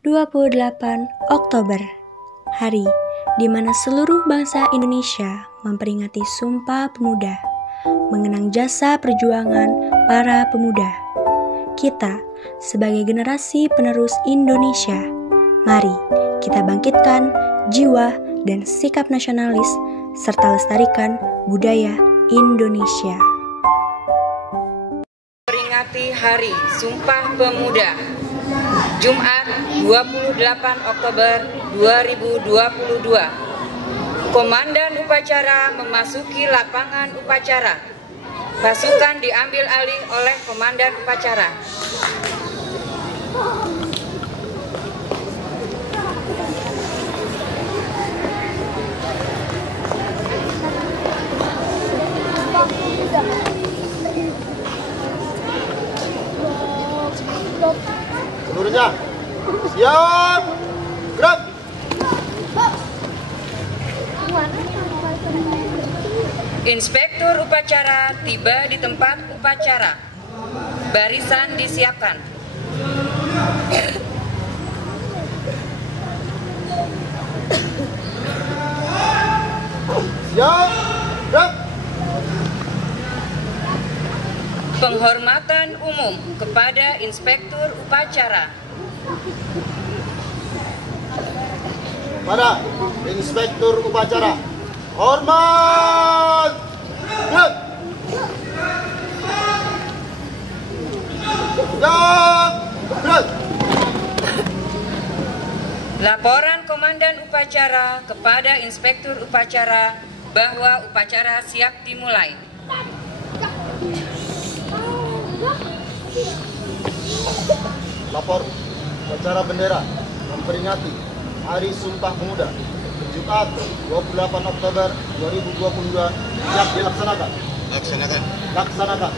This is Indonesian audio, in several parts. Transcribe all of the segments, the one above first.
28 Oktober, hari di mana seluruh bangsa Indonesia memperingati Sumpah Pemuda, mengenang jasa perjuangan para pemuda. Kita sebagai generasi penerus Indonesia, mari kita bangkitkan jiwa dan sikap nasionalis serta lestarikan budaya Indonesia. Peringati Hari Sumpah Pemuda, Jumat 28 Oktober 2022. Komandan upacara memasuki lapangan upacara. Pasukan diambil alih oleh komandan upacara. Seluruhnya siap, gerak. Inspektur upacara tiba di tempat upacara. Barisan disiapkan. Siap, gerak. Penghormatan umum kepada Inspektur upacara. Pada Inspektur upacara, hormat. Gerak. Siap, gerak. Laporan Komandan upacara kepada Inspektur upacara bahwa upacara siap dimulai. Lapor upacara bendera memperingati Hari Sumpah Pemuda Jumat 28 Oktober 2022 siap dilaksanakan. Laksanakan.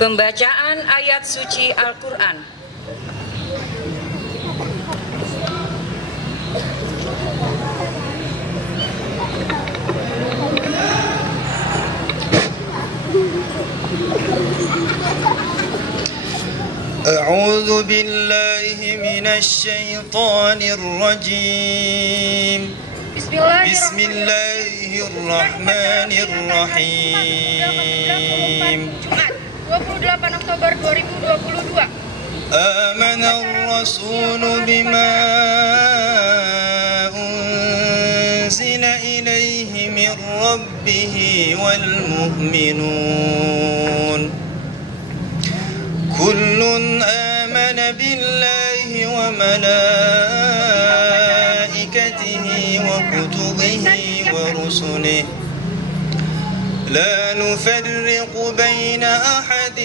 Pembacaan ayat suci Al-Quran. أعوذ بالله من الشيطان الرجيم بسم الله الرحمن الرحيم 28 Oktober 2022. آمن الرسول بما أنزل إليه من ربه والمؤمنون كل آمن بالله وملائكته وكتبه ورسله لا نفرق بين أحد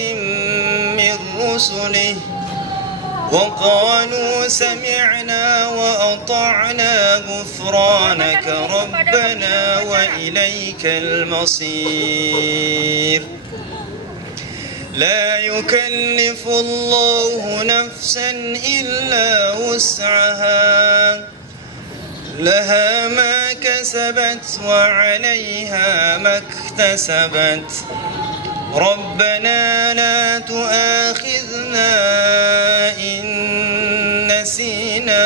من رسله وقالوا سمعنا وأطعنا غفرانك ربنا وإليك المصير لا يكلف الله نفسا إلا وسعها لها ما كسبت وعليها ما اكتسبت ربنا لا تؤاخذنا إن نسينا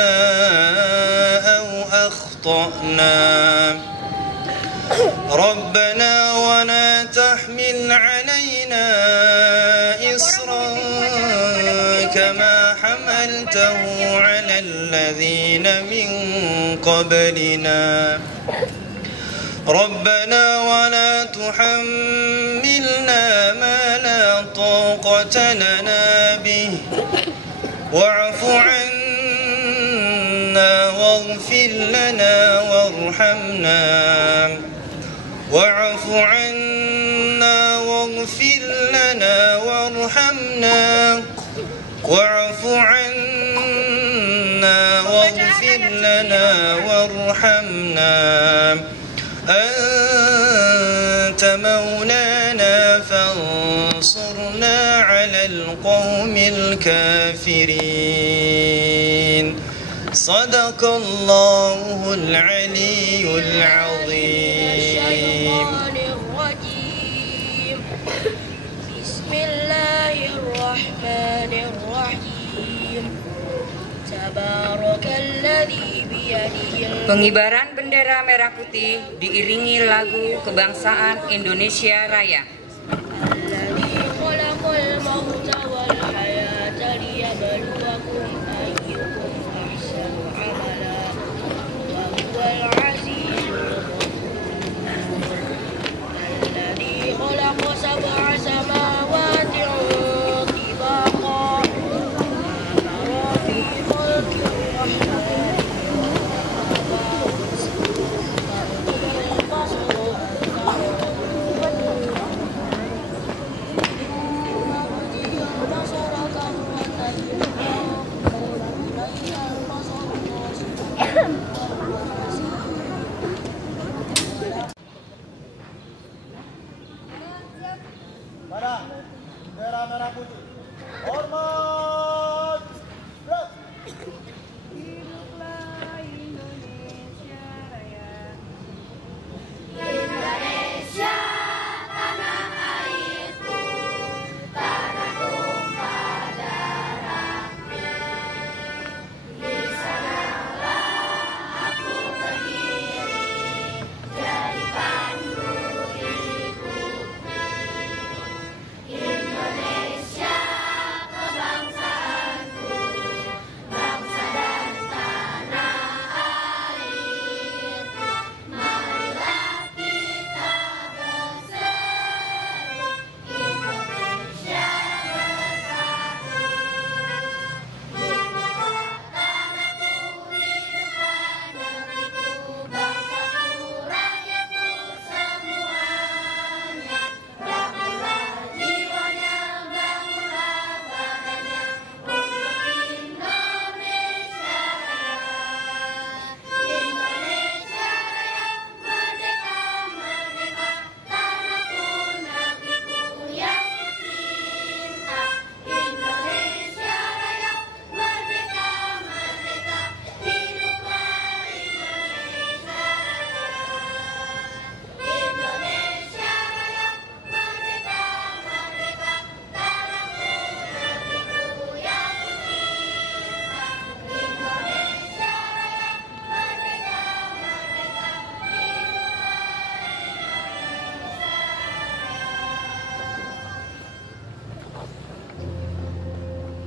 أو أخطأنا ربنا ولا تحمل علينا إصرا كما حملته على الذين من قبلنا ربنا ولا تحملنا ما لا طاقة لنا به واعف عنا واغفر لنا وارحمنا واعف عنا واغفر لنا وارحمنا واعف عنا واغفر لنا وارحمنا أنت مولانا فانصرنا على القوم الكافرين صدق الله العلي العظيم بسم الله الرحمن Bismillahirrahmanirrahim. Tabarakalladzi biyadihi. Pengibaran bendera merah putih diiringi lagu kebangsaan Indonesia Raya. Alladzi khalaqal mauta wal hayata liyabluwakum ayyukum ahsanu amala wa huwal azizul ghafur. Alladzi khalaqa sab'a samawati tibaqa ma tara fi khalqir rahmani Pada bendera merah putih. Hormat. Gerak. Hiduplah Indonesia Raya.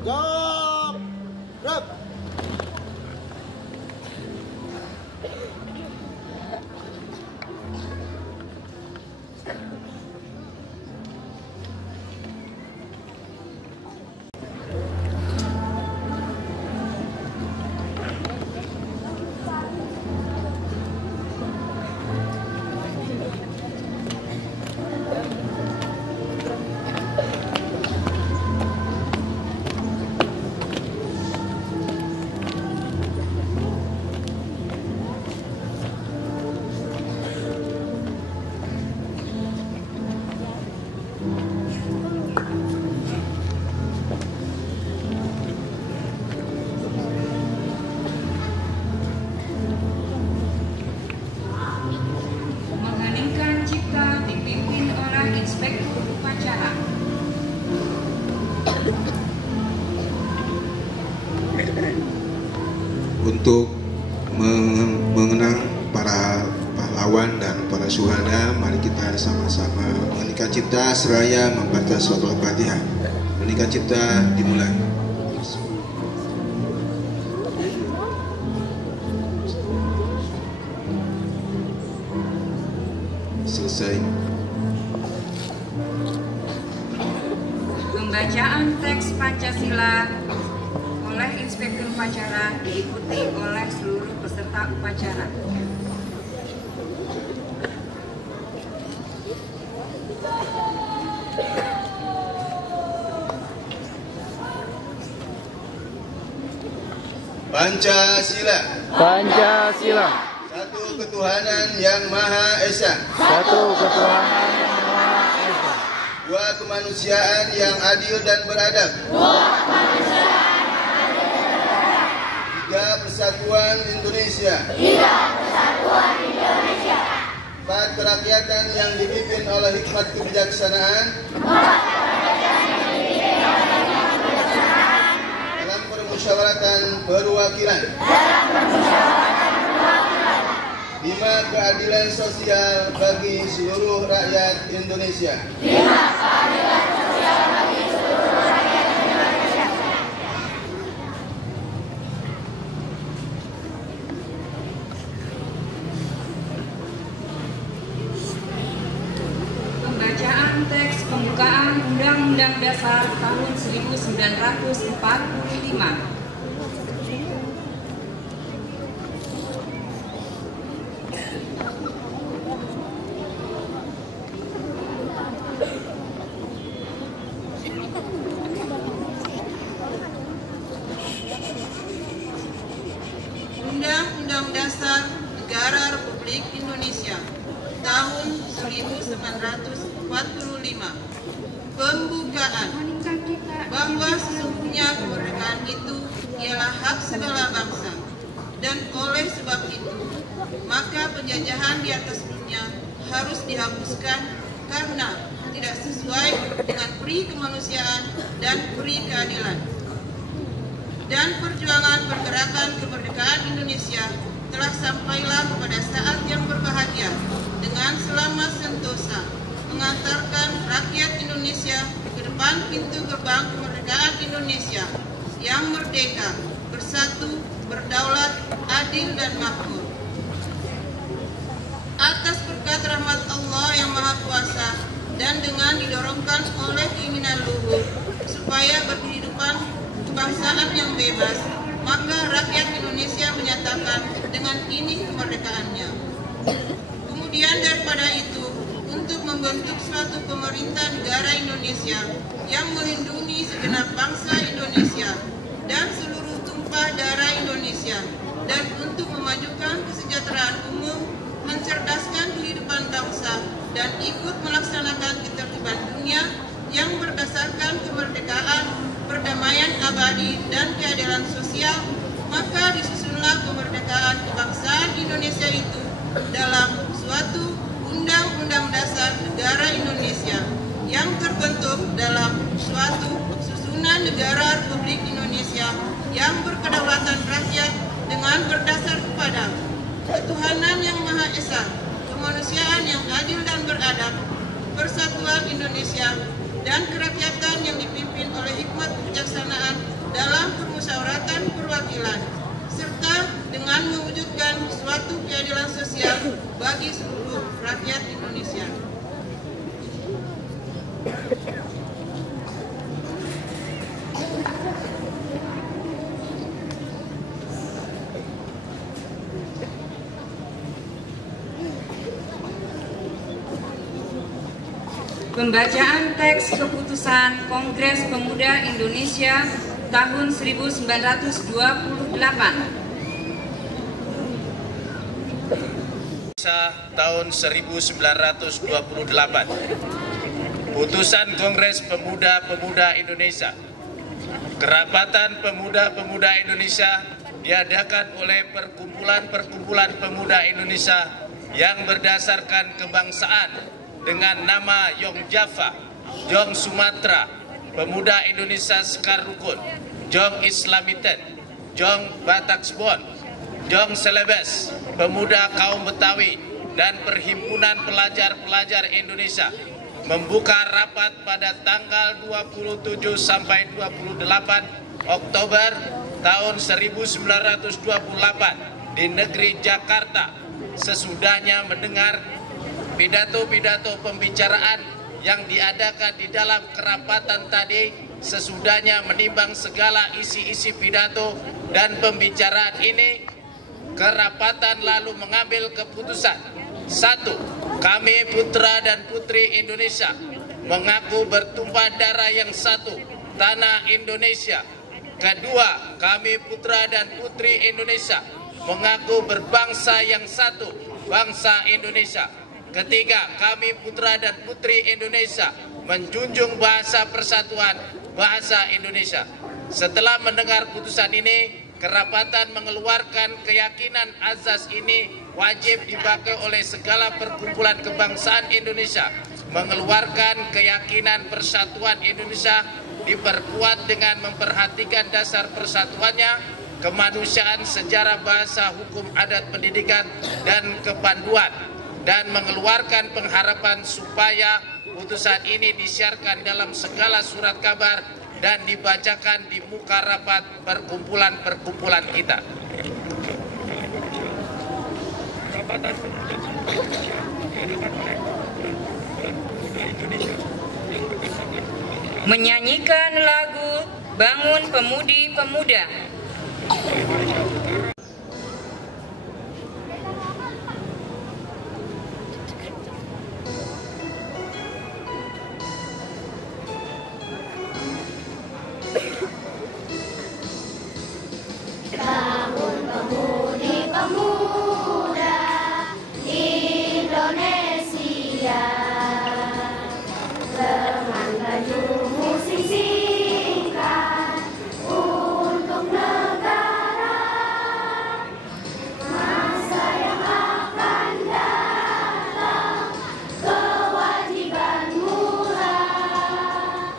Jam. Gerak. Mengheningkan cipta dipimpin oleh Inspektur Upacara. Untuk mengenang para pahlawan dan para syuhada, mari kita sama-sama mengeningkan cipta seraya membaca surat Al-Fatihah. Mengeningkan cipta dimulai. Selesai. Pembacaan teks Pancasila oleh Inspektur Upacara diikuti oleh seluruh peserta upacara. Pancasila. Pancasila. Satu ketuhanan yang Maha Esa. Satu ketuhanan yang Maha Esa. Dua kemanusiaan yang adil dan beradab. Tiga persatuan Indonesia. Empat kerakyatan yang dipimpin oleh hikmat kebijaksanaan. Perwakilan. 5. Keadilan sosial bagi seluruh rakyat Indonesia. Pembacaan teks pembukaan Undang-Undang Dasar tahun 1945. Undang-Undang Dasar Negara Republik Indonesia tahun 1945. Pembukaan. Bahwa sesungguhnya kemerdekaan itu ialah hak segala bangsa, dan oleh sebab itu maka penjajahan di atas dunia harus dihapuskan karena tidak sesuai dengan peri kemanusiaan dan peri keadilan. Dan perjuangan pergerakan kemerdekaan Indonesia telah sampailah kepada saat yang berbahagia dengan selamat sentosa mengantarkan rakyat Indonesia ke depan pintu gerbang kemerdekaan Indonesia yang merdeka, bersatu, berdaulat, adil dan makmur. Atas berkat rahmat Allah yang Maha Kuasa dan dengan didorongkan oleh keinginan luhur supaya berkehidupan kebangsaan yang bebas, maka rakyat Indonesia menyatakan dengan ini kemerdekaannya. Kemudian daripada itu, untuk membentuk suatu pemerintah negara Indonesia yang melindungi segenap bangsa Indonesia dan seluruh tumpah darah Indonesia, dan untuk memajukan kesejahteraan umum, mencerdaskan kehidupan bangsa, dan ikut melaksanakan ketertiban dunia yang berdasarkan kemerdekaan, perdamaian abadi, dan keadilan sosial, maka disusunlah kemerdekaan kebangsaan Indonesia itu dalam suatu Undang-Undang Dasar Negara Indonesia yang terbentuk dalam suatu susunan negara Republik Indonesia yang berkedaulatan rakyat dengan berdasar kepada ketuhanan yang Maha Esa, kemanusiaan yang adil dan beradab, persatuan Indonesia, dan kerakyatan yang dipimpin oleh hikmat kebijaksanaan dalam permusyawaratan perwakilan, serta dengan mewujudkan suatu keadilan sosial bagi seluruh rakyat Indonesia. Pembacaan teks keputusan Kongres Pemuda Indonesia tahun 1928. Tahun 1928. Putusan Kongres Pemuda Indonesia. Kerapatan Pemuda Indonesia diadakan oleh perkumpulan pemuda Indonesia yang berdasarkan kebangsaan dengan nama Yong Java, Jong Sumatera, Pemuda Indonesia Sekar Rukun, Jong Islamiten, Jong Bataksbon, Jong Selebes, Pemuda Kaum Betawi, dan Perhimpunan Pelajar-Pelajar Indonesia membuka rapat pada tanggal 27 sampai 28 Oktober tahun 1928 di negeri Jakarta, sesudahnya mendengar pidato-pidato pembicaraan yang diadakan di dalam kerapatan tadi, sesudahnya menimbang segala isi-isi pidato dan pembicaraan ini, kerapatan lalu mengambil keputusan. 1. Kami putra dan putri Indonesia mengaku bertumpah darah yang satu, tanah Indonesia. 2. Kami putra dan putri Indonesia mengaku berbangsa yang satu, bangsa Indonesia. 3. Kami putra dan putri Indonesia menjunjung bahasa persatuan, bahasa Indonesia. Setelah mendengar putusan ini, kerapatan mengeluarkan keyakinan azas ini wajib dipakai oleh segala perkumpulan kebangsaan Indonesia, mengeluarkan keyakinan persatuan Indonesia diperkuat dengan memperhatikan dasar persatuannya kemanusiaan, sejarah, bahasa, hukum, adat, pendidikan, dan kepanduan, dan mengeluarkan pengharapan supaya putusan ini disiarkan dalam segala surat kabar dan dibacakan di muka rapat perkumpulan-perkumpulan kita. Menyanyikan lagu Bangun Pemudi Pemuda. Bangun pemudi pemuda Indonesia, dengan bajumu sing-singkan untuk negara, masa yang akan datang kewajibanmu lah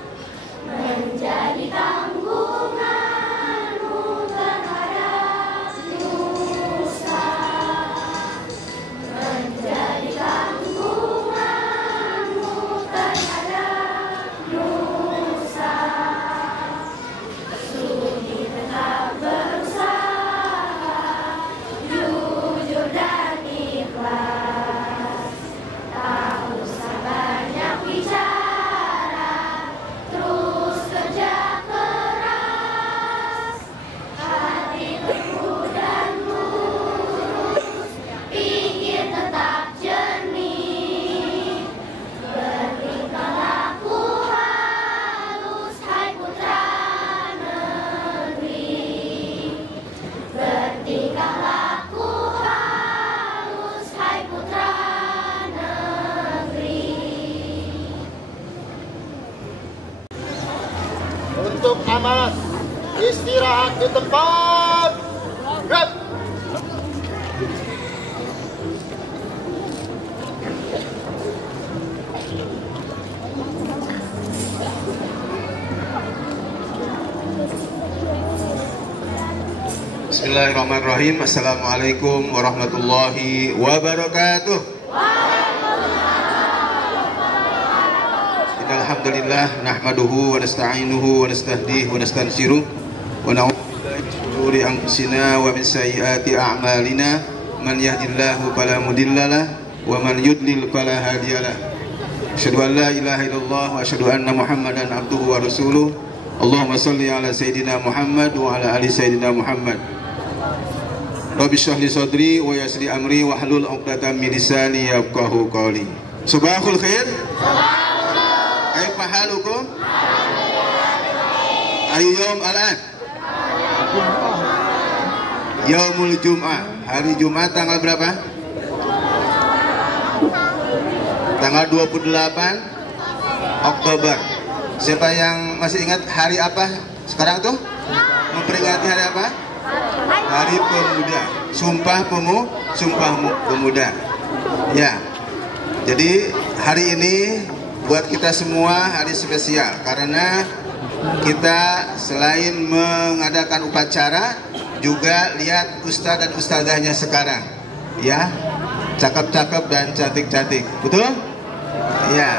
menjadi tanggunganmu terhadap nusa, menjadi tanggunganmu terhadap nusa. Sudi tetap berusaha, jujur dan ikhlas, tak usah banyak bicara, terus kerja keras, hati teguh dan lurus, pikir tetap jernih, bertingkah laku halus, hai putra negeri, bertingkah laku halus, hai putra negeri. Untuk amanat istirahat di tempat. Gerak. Bismillahirrahmanirrahim. Assalamualaikum warahmatullahi wabarakatuh. Alhamdulillah nahmaduhu wa nasta'inuhu wa nastahdihi wa nastansiruh wa na'udzu billahi min shururi anfusina wa min sayyiati a'malina, man yahdihillahu fala mudhillalah wa man yudlil fala hadiyalah. Asyhadu an la ilaha illallah wa asyhadu anna Muhammadan abduhu wa rasuluh. Allahumma shalli ala sayidina Muhammad wa ala ali sayidina Muhammad. Rabbi shrah li sadri wa yassir li amri wa hlul 'uqdatam min lisani yafqahu qawli. Subahul khair. Kaifa halukum? Ayu yaum al-an? Yaumul Jum'ah. Hari Jumat tanggal berapa? Tanggal 28 Oktober. Siapa yang masih ingat hari apa sekarang tuh? Memperingati hari apa? Hari Pemuda. Sumpah Pemuda. Ya. Jadi hari ini buat kita semua hari spesial karena kita selain mengadakan upacara juga lihat ustadz dan ustadzahnya sekarang, ya, cakep-cakep dan cantik-cantik, betul? Ya,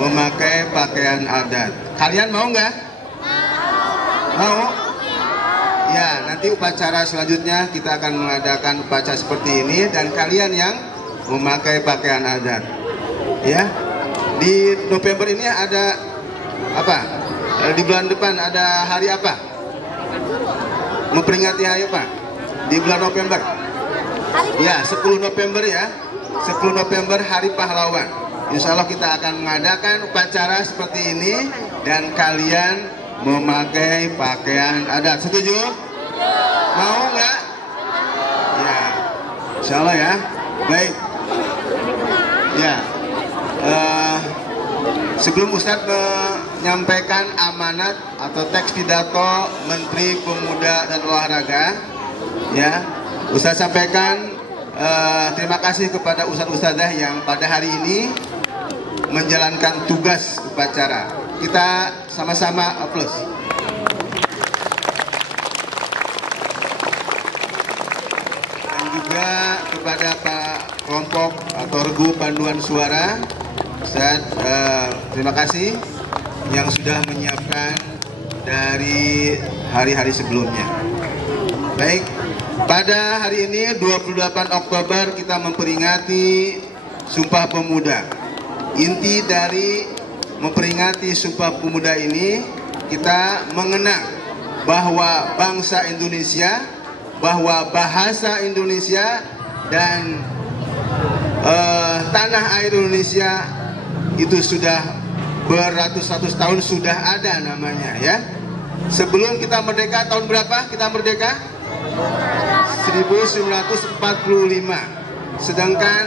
memakai pakaian adat. Kalian mau nggak? Mau? Ya, nanti upacara selanjutnya kita akan mengadakan upacara seperti ini dan kalian yang memakai pakaian adat, ya. Di November ini ada apa? Di bulan depan ada hari apa? Memperingati hari apa? Di bulan November. Ya, 10 November ya. 10 November Hari Pahlawan. Insya Allah kita akan mengadakan upacara seperti ini dan kalian memakai pakaian adat. Setuju? Mau nggak? Ya, insya Allah ya. Baik. Ya. Sebelum Ustadz menyampaikan amanat atau teks pidato Menteri Pemuda dan Olahraga, ya, Ustadz sampaikan terima kasih kepada ustadz-ustadzah yang pada hari ini menjalankan tugas upacara. Kita sama-sama aplaus. juga kepada Pak kelompok atau regu panduan suara. Ustaz, terima kasih yang sudah menyiapkan dari hari-hari sebelumnya. Baik, pada hari ini 28 Oktober kita memperingati Sumpah Pemuda. Inti dari memperingati Sumpah Pemuda ini, kita mengenang bahwa bangsa Indonesia, bahwa bahasa Indonesia dan tanah air Indonesia itu sudah beratus-ratus tahun sudah ada namanya ya. Sebelum kita merdeka, tahun berapa kita merdeka? 1945. Sedangkan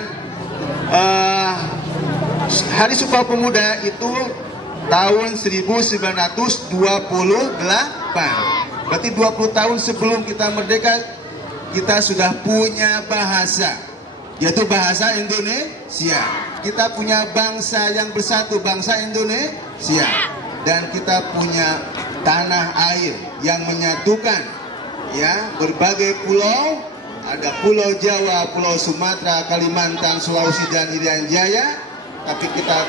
Hari Sumpah Pemuda itu tahun 1928. Berarti 20 tahun sebelum kita merdeka, kita sudah punya bahasa, yaitu bahasa Indonesia. Kita punya bangsa yang bersatu, bangsa Indonesia. Dan kita punya tanah air yang menyatukan ya berbagai pulau. Ada Pulau Jawa, Pulau Sumatera, Kalimantan, Sulawesi dan Irian Jaya. Tapi kita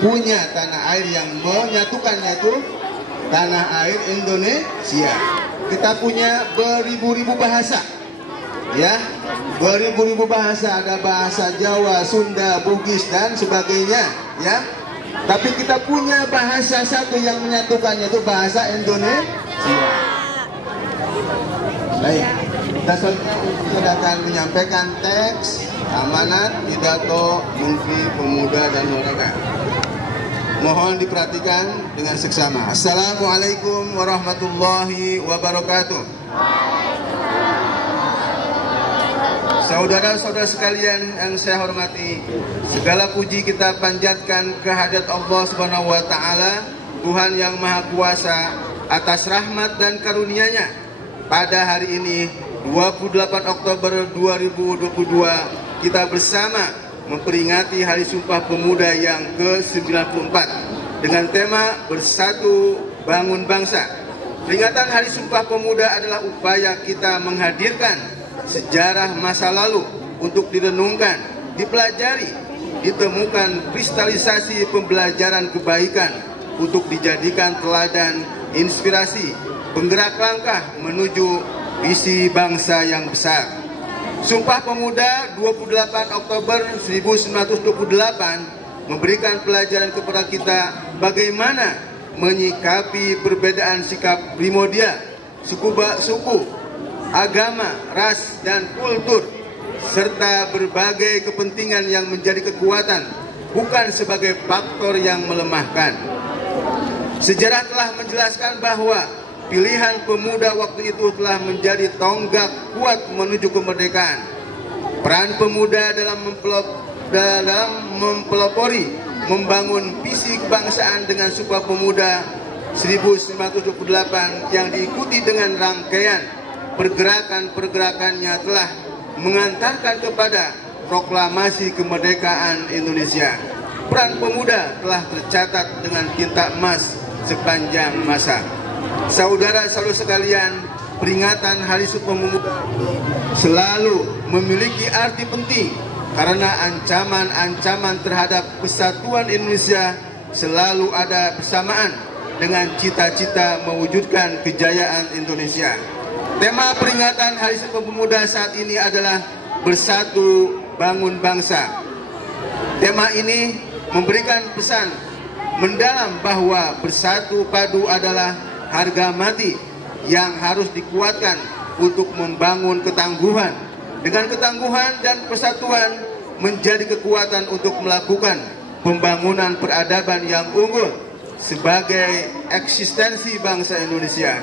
punya tanah air yang menyatukan, yaitu tanah air Indonesia. Kita punya beribu-ribu bahasa ya, beribu-ribu bahasa. Ada bahasa Jawa, Sunda, Bugis dan sebagainya ya. Tapi kita punya bahasa satu yang menyatukan, yaitu bahasa Indonesia. Baik, kita selanjutnya akan menyampaikan teks amanat pidato Menteri Pemuda dan Olahraga. Mohon diperhatikan dengan seksama. Assalamualaikum warahmatullahi wabarakatuh. Saudara-saudara sekalian yang saya hormati, segala puji kita panjatkan kehadirat Allah Subhanahu wa taala, Tuhan yang Maha Kuasa, atas rahmat dan karunia-Nya. Pada hari ini 28 Oktober 2022 kita bersama memperingati Hari Sumpah Pemuda yang ke-94 dengan tema Bersatu Bangun Bangsa. Peringatan Hari Sumpah Pemuda adalah upaya kita menghadirkan sejarah masa lalu untuk direnungkan, dipelajari, ditemukan kristalisasi pembelajaran kebaikan untuk dijadikan teladan, inspirasi, penggerak langkah menuju visi bangsa yang besar. Sumpah Pemuda 28 Oktober 1928 memberikan pelajaran kepada kita bagaimana menyikapi perbedaan sikap primordial, suku, agama, ras, dan kultur, serta berbagai kepentingan yang menjadi kekuatan, bukan sebagai faktor yang melemahkan. Sejarah telah menjelaskan bahwa pilihan pemuda waktu itu telah menjadi tonggak kuat menuju kemerdekaan. Peran pemuda dalam mempelopori, membangun visi kebangsaan dengan Sumpah Pemuda 1928 yang diikuti dengan rangkaian pergerakan-pergerakannya telah mengantarkan kepada proklamasi kemerdekaan Indonesia. Peran pemuda telah tercatat dengan tinta emas sepanjang masa. Saudara-saudara sekalian, peringatan Hari Sumpah Pemuda selalu memiliki arti penting karena ancaman-ancaman terhadap kesatuan Indonesia selalu ada bersamaan dengan cita-cita mewujudkan kejayaan Indonesia. Tema peringatan Hari Sumpah Pemuda saat ini adalah Bersatu Bangun Bangsa. Tema ini memberikan pesan mendalam bahwa bersatu padu adalah harga mati yang harus dikuatkan untuk membangun ketangguhan. Dengan ketangguhan dan persatuan menjadi kekuatan untuk melakukan pembangunan peradaban yang unggul sebagai eksistensi bangsa Indonesia.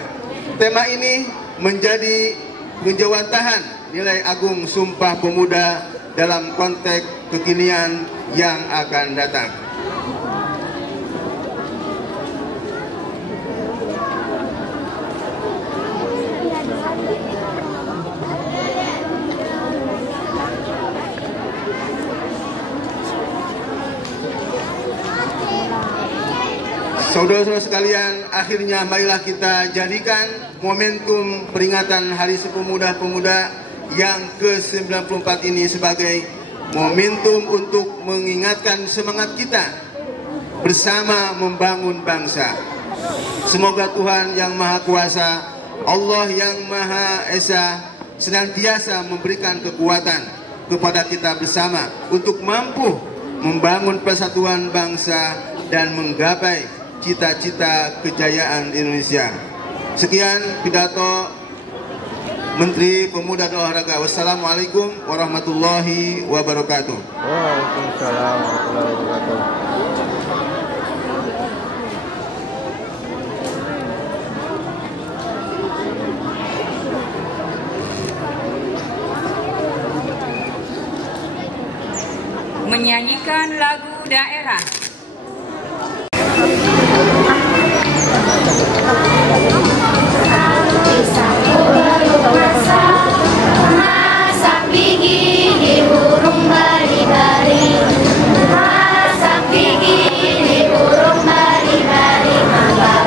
Tema ini menjadi penjawantahan nilai agung Sumpah Pemuda dalam konteks kekinian yang akan datang. Saudara-saudara sekalian, akhirnya marilah kita jadikan momentum peringatan Hari Sumpah Pemuda yang ke-94 ini sebagai momentum untuk mengingatkan semangat kita bersama membangun bangsa. Semoga Tuhan yang Maha Kuasa, Allah yang Maha Esa, senantiasa memberikan kekuatan kepada kita bersama untuk mampu membangun persatuan bangsa dan menggapai cita-cita kejayaan Indonesia. Sekian pidato Menteri Pemuda dan Olahraga. Wassalamualaikum warahmatullahi wabarakatuh. Waalaikumsalam warahmatullahi wabarakatuh. Menyanyikan lagu daerah. Masak gigi di burung bari-bari, masak gigi di burung bari-bari, mangga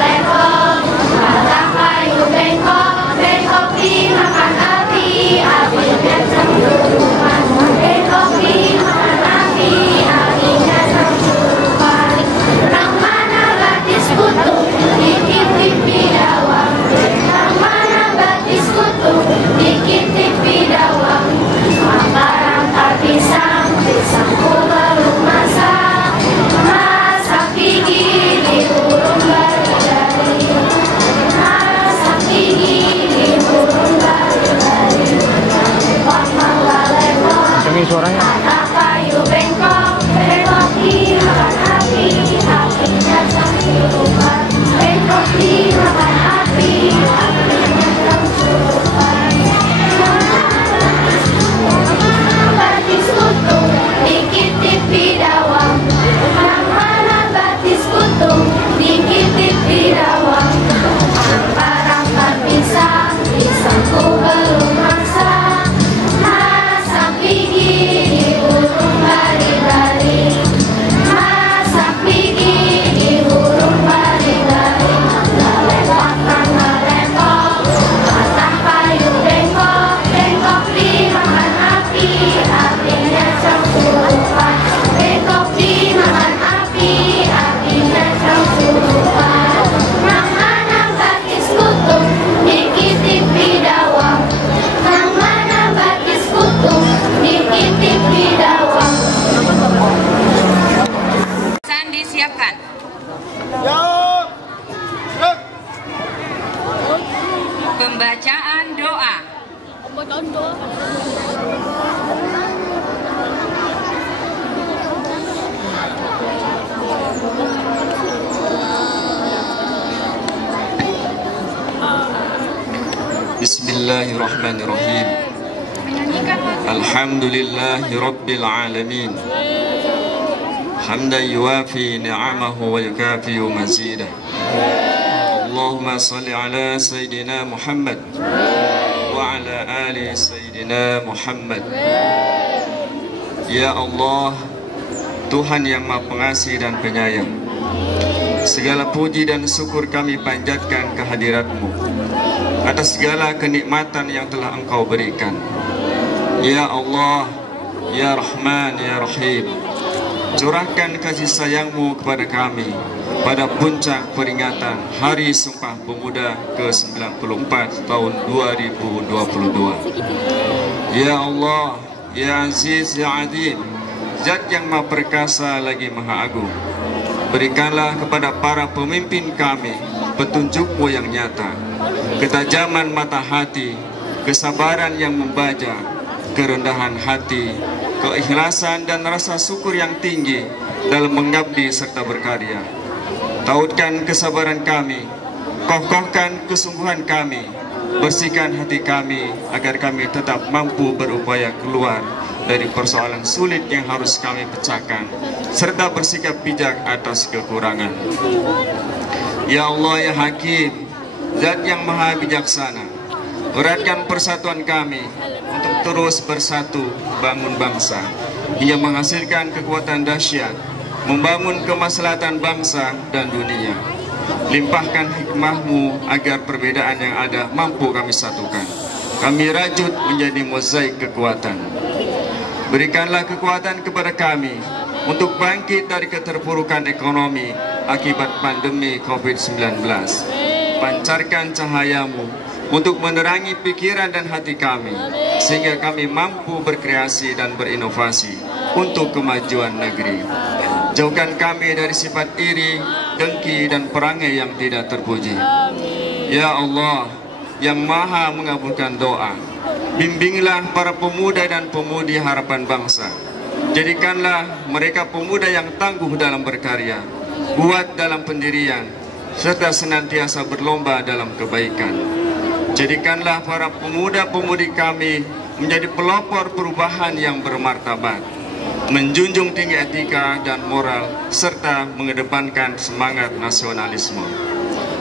lepok, batang kayu bengkok, bengkok dimakan api, apinya cemburuan, bengkok dimakan api, apinya cemburuan. Nang mana gadis kutu, dikit-dikit bidawang, nang mana gadis kutu, dikit-dikit bidawang. Rangkar pisang, pisangku belum masak, masak gigi di burung bari-bari, masak gigi di burung bari-bari. Mangga lepok, batang kayu bengkok, bengkok dimakan api, apinya cemburuan, bengkok dimakan api, apinya cemburuan. Batis kutu, dikit-dikit bidawang, nang mana batis kutu, dikit-dikit bidawang. Rangkar pisang, pisangku belum masak, masak gigi di burung bari-bari, masak gigi di burung bari-bari. Mangga lepok, batang kayu bengkok, bengkok dimakan api, apinya cemburuan, bengkok dimakan api, apinya cemburuan. Nang mana batis kutu, dikit-dikit bidawang, nang mana batis kutu, dikit-dikit bidawang. Sandi siapkan. Pembacaan doa. Bismillahirrahmanirrahim. Alhamdulillahi Rabbil Alamin. Hamdan yuwafi ni'amahu wa yukafi mazidah. Allahumma salli ala Sayyidina Muhammad wa ala ali Sayyidina Muhammad. Ya Allah, Tuhan yang Maha Pengasih dan Penyayang, segala puji dan syukur kami panjatkan kehadirat-Mu atas segala kenikmatan yang telah Engkau berikan. Ya Allah, Ya Rahman, Ya Rahim, curahkan kasih sayang-Mu kepada kami pada puncak peringatan Hari Sumpah Pemuda ke-94 tahun 2022. Ya Allah, Ya Aziz, Ya Adim, Zat yang Maha Perkasa lagi Maha Agung, berikanlah kepada para pemimpin kami petunjuk-Mu yang nyata, ketajaman mata hati, kesabaran yang membaja, kerendahan hati, keikhlasan dan rasa syukur yang tinggi dalam mengabdi serta berkarya. Tautkan kesabaran kami, kokohkan kesungguhan kami, bersihkan hati kami agar kami tetap mampu berupaya keluar dari persoalan sulit yang harus kami pecahkan, serta bersikap bijak atas kekurangan. Ya Allah, Ya Hakim, Zat yang Maha Bijaksana, eratkan persatuan kami untuk terus bersatu bangun bangsa hingga menghasilkan kekuatan dahsyat membangun kemaslahatan bangsa dan dunia. Limpahkan hikmah-Mu agar perbedaan yang ada mampu kami satukan. kami rajut menjadi mozaik kekuatan. Berikanlah kekuatan kepada kami untuk bangkit dari keterpurukan ekonomi akibat pandemi COVID-19. Pancarkan cahayamu untuk menerangi pikiran dan hati kami, sehingga kami mampu berkreasi dan berinovasi untuk kemajuan negeri. Jauhkan kami dari sifat iri, dengki, dan perangai yang tidak terpuji. Ya Allah, yang maha mengabulkan doa, bimbinglah para pemuda dan pemudi harapan bangsa. Jadikanlah mereka pemuda yang tangguh dalam berkarya, kuat dalam pendirian, serta senantiasa berlomba dalam kebaikan. Jadikanlah para pemuda-pemudi kami menjadi pelopor perubahan yang bermartabat, menjunjung tinggi etika dan moral, serta mengedepankan semangat nasionalisme.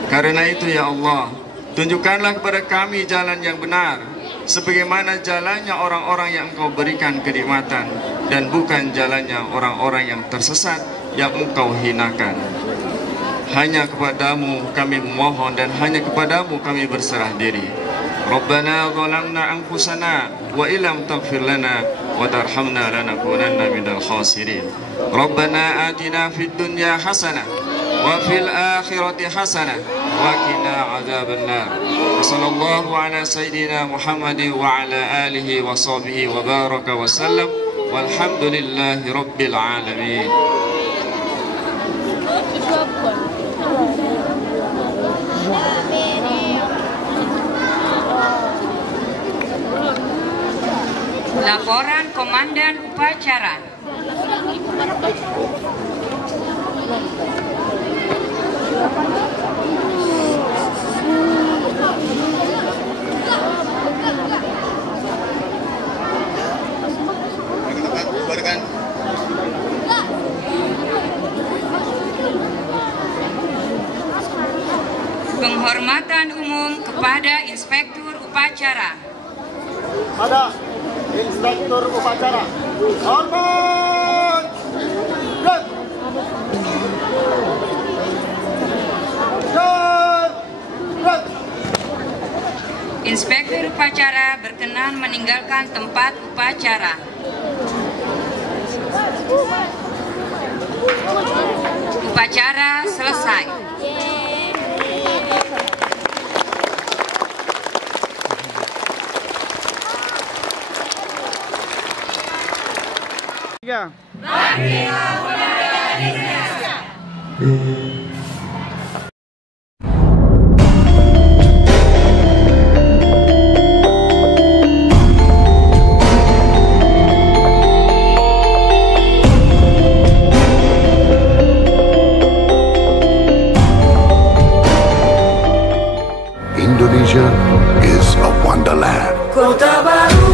Karena itu ya Allah, tunjukkanlah kepada kami jalan yang benar, sebagaimana jalannya orang-orang yang Engkau berikan kenikmatan, dan bukan jalannya orang-orang yang tersesat yang Engkau hinakan. Hanya kepadamu kami memohon dan hanya kepadamu kami berserah diri. Rabbana zalamna anfusana wa illam taghfir lana wa tarhamna lanakunanna minal khasirin. Rabbana atina fid dunya hasanah wa fil akhirati hasanah wa qina adzabannar. Sallallahu ala sayyidina Muhammadin wa ala alihi wa sahbihi wa baraka wa sallam. Walhamdulillahi rabbil alamin. Laporan Komandan Upacara. Penghormatan umum kepada Inspektur Upacara. Pada Inspektur Upacara. Hormat! Dan! Inspektur Upacara berkenan meninggalkan tempat upacara. Upacara selesai. Baginda Indonesia. Indonesia is a wonderland. Kota Baru.